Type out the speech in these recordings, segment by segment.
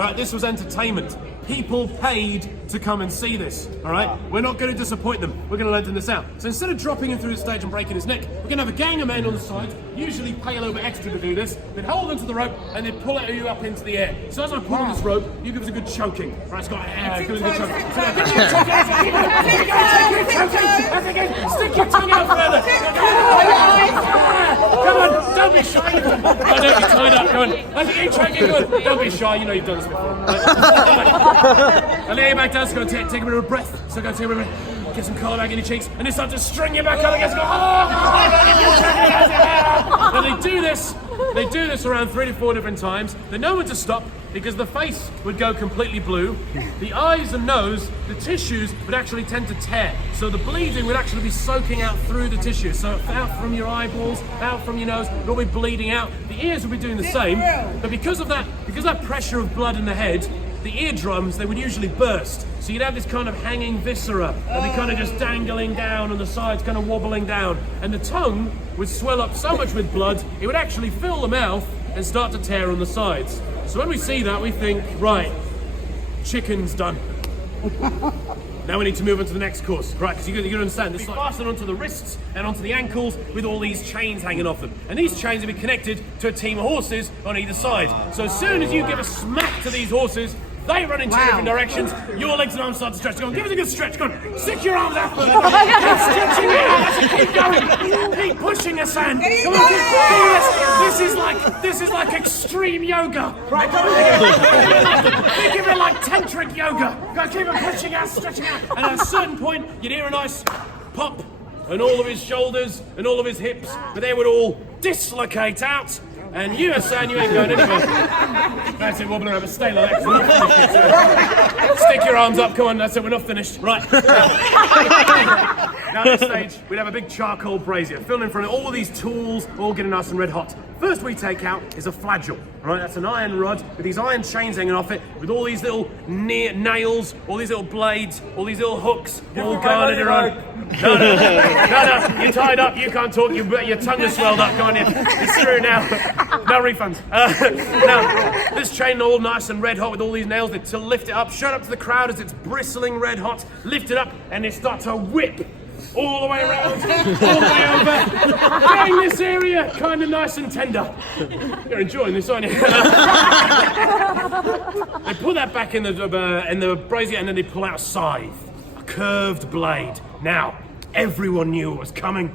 Right, this was entertainment. People paid to come and see this, all right? We're not going to disappoint them. We're going to lengthen this out. So instead of dropping him through the stage and breaking his neck, we're going to have a gang of men on the side, usually pay a little bit extra to do this. They'd hold onto the rope and they'd pull you up into the air. So as I pull on this rope, you give us a good choking. Right, it's got give us a good choking. Stick your tongue out further. Come on, don't be shy. Oh, don't be tied up. Come on. As you keep choking, don't be shy. You know you've done this before. I'll lay you back down, so go take a bit of a breath. So go take a bit of a breath. Get some colour back in your cheeks, and they start to string you back up against. Go, Now they do this around 3 to 4 different times. They know when to stop because the face would go completely blue. The eyes and nose, the tissues would actually tend to tear. So the bleeding would actually be soaking out through the tissues. So out from your eyeballs, out from your nose, it'll be bleeding out. The ears will be doing the same. But because that pressure of blood in the head, the eardrums, they would usually burst. So you'd have this kind of hanging viscera, and they kind of just dangling down on the sides, kind of wobbling down. And the tongue would swell up so much with blood, it would actually fill the mouth and start to tear on the sides. So when we see that, we think, right, chicken's done. Now we need to move on to the next course, right? Because you're going to understand, this is fastened onto the wrists and onto the ankles with all these chains hanging off them. And these chains will be connected to a team of horses on either side. So as soon as you give a smack to these horses, they run in two different directions. Your legs and arms start to stretch. Go on, give us a good stretch. Go on, stick your arms out further. Keep stretching it out. Keep going. Keep pushing us, Anne. Come on, keep doing this. This is like extreme yoga. Right, go on. Think of it like tantric yoga. Go on, keep on pushing out, stretching out. And at a certain point, you'd hear a nice pop, and all of his shoulders and all of his hips, but they would all dislocate out. And you are saying you ain't going anywhere. That's it, wobbling around, but stay like that. Stick your arms up, come on, that's it, we're not finished. Right. Now at this stage, we'd have a big charcoal brazier filled in front of all these tools, all getting nice and red hot. First we take out is a flagell, right? That's an iron rod with these iron chains hanging off it, with all these little nails, all these little blades, all these little hooks, all guarded around. No, you're tied up, you can't talk, your tongue is swelled up, go on in. It's through now. No refunds. Now, this chain all nice and red hot with all these nails, they lift it up, show it up to the crowd as it's bristling red hot, lift it up, and they start to whip all the way around, all the way over, getting this area kind of nice and tender. You're enjoying this, aren't you? They put that back in the brazier, and then they pull out a scythe, a curved blade. Now, everyone knew it was coming.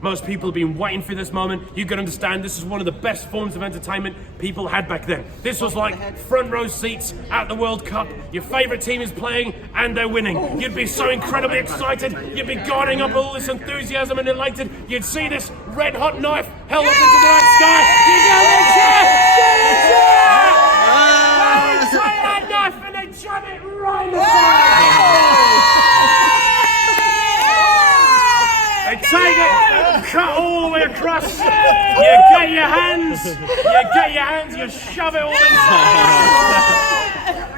Most people have been waiting for this moment. You can understand this is one of the best forms of entertainment people had back then. This was like front row seats at the World Cup. Your favourite team is playing and they're winning. You'd be so incredibly excited. You'd be guarding up all this enthusiasm and elated. You'd see this red hot knife held up into the night sky. You go, they cheer! They take that knife and they jam it right in the side. They take it, cut all the way across. You get your hands, you shove it all inside.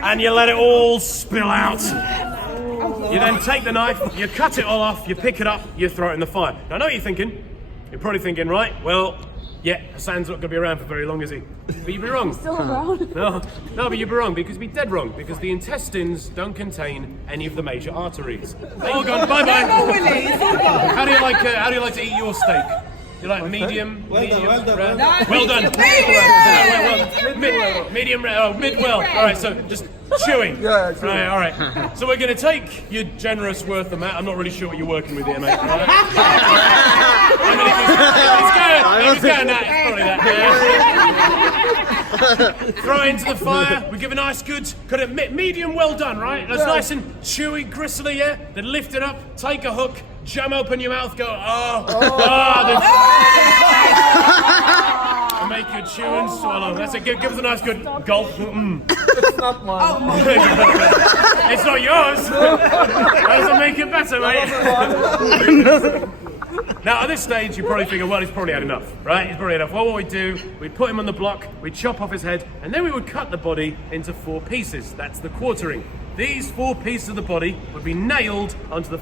And you let it all spill out. You then take the knife, you cut it all off, you pick it up, you throw it in the fire. Now I know what you're thinking. You're probably thinking, right, well, yeah, Hassan's not going to be around for very long, is he? But you'd be wrong. Still around? No, but you'd be wrong, because you'd be dead wrong, because the intestines don't contain any of the major arteries. They're all gone, bye-bye. How do you like to eat your steak? You like medium? Well done. Well done. Medium rare. Oh, mid well. All right, so just chewy. Yeah, chewy. Right, all right. So we're going to take your generous worth amount. I'm not really sure what you're working with here, mate. All right? It's going that. It's probably that. Throw it into the fire. We give a nice good, kind of medium well done, right? That's nice and chewy, gristly, yeah? Then lift it up, take a hook, jam open your mouth, go, and make you chew and swallow. That's it. Give us a nice good gulp. It's not mine. It's not yours. That doesn't make it better, mate. Now, at this stage, you probably figure, well, he's probably had enough, right? He's probably had enough. Well, what we'd do, we'd put him on the block, we'd chop off his head, and then we would cut the body into 4 pieces. That's the quartering. These 4 pieces of the body would be nailed onto the